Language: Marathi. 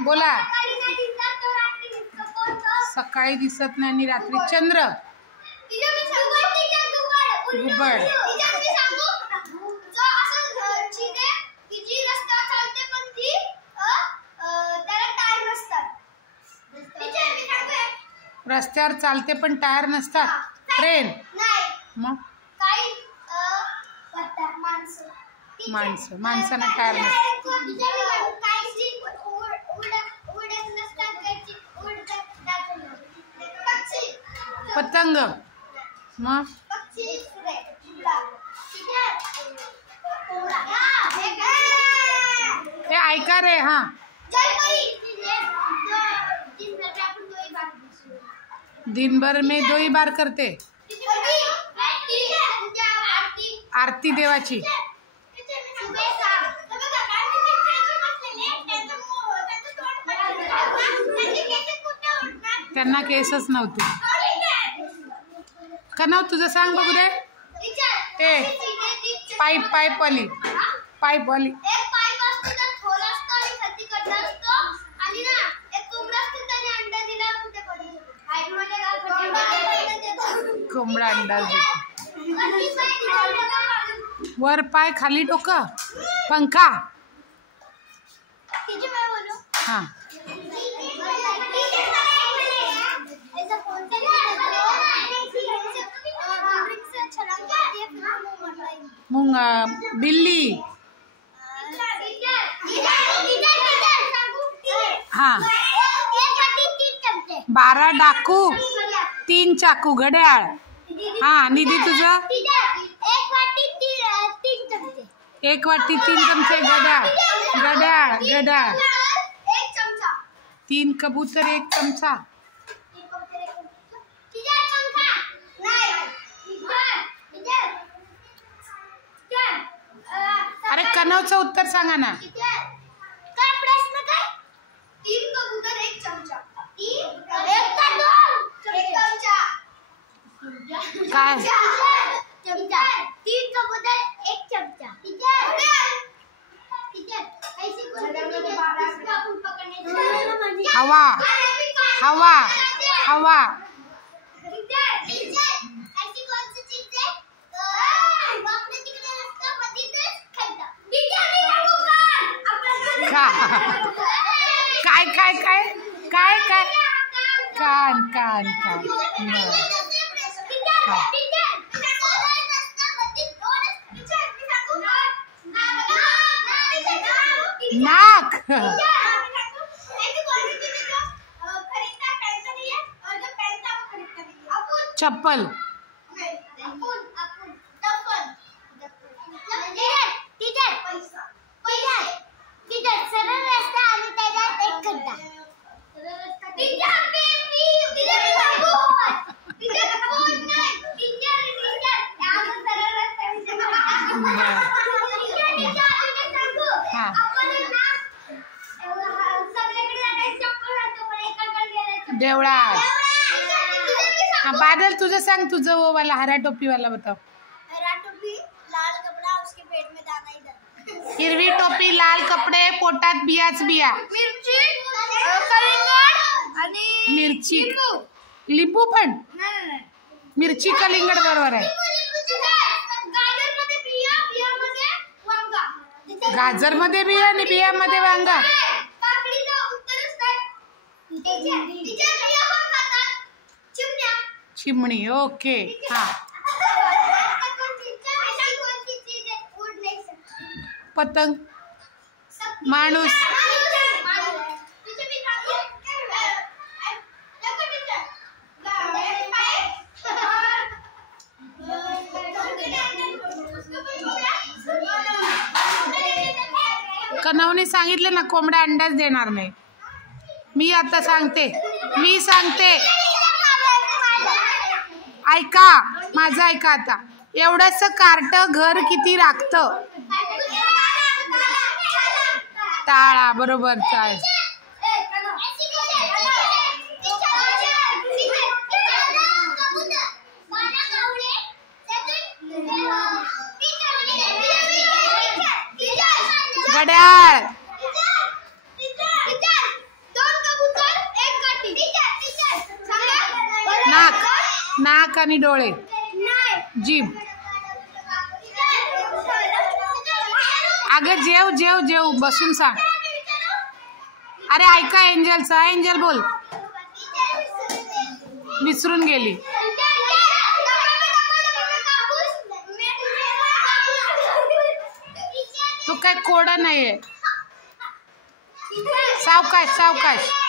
बोला. सकाळी दिसत नाही आणि रात्री चंद्र. घुबड. रस्त्यावर चालते पण टायर नसतात. ट्रेन. मग माणसांना टायर नसतात. पतंग. मग ते ऐका रे. हा दिन भर में 2 ही बार करते आरती देवाची. त्यांना केसच नव्हते. कनव तुझं सांग बघू दे. ए पाईप वाली. कोंबडा अंडा देतो. वर पाय खाली डोकं. पंखा. हा मुंगा. बिल्ली. हाँ 12 डाकू 3 चाकू. घड्याळ. हाँ निधी तुझं. 1 वाटी 3 चमचे. घड्याळ. 3 कबूतर 1 चमचा. अरे कनवचं उत्तर सांगा ना. काय हवा. काय कान. नाक. चप्पल. देवळात. बादल तुझं सांग. तुझं वो वाला हरा टोपी वाला बताओ. हरा टोपी लाल कपड़ा उसके पेट में दाना इधर. हिरवी टोपी लाल कपडे पोटात बियाच बिया. मिरची कलिंगड आणि मिरची लिंबू पण. मिरची कलिंगड बरोबर आहे. गाजर मध्ये बिया आणि बियामध्ये वांगा. चिमणी. ओके. हा पतंग. माणूस. कनवने सांगितलं ना कोंबडा अंडाच देणार नाही. मी आता सांगते. ऐका माझं ऐका आता. एवढंच कार्ट घर किती राखतं. टाळा. बरोबर. चाल. घड्याळ. नाक आणि डोळे, जीभ. अगं जेव जेव जेव बसून सांग. अरे ऐका एंजलचा, एंजल बोल. विसरून गेली. तू काय कोडा नाहीये. सावकाश सावकाश.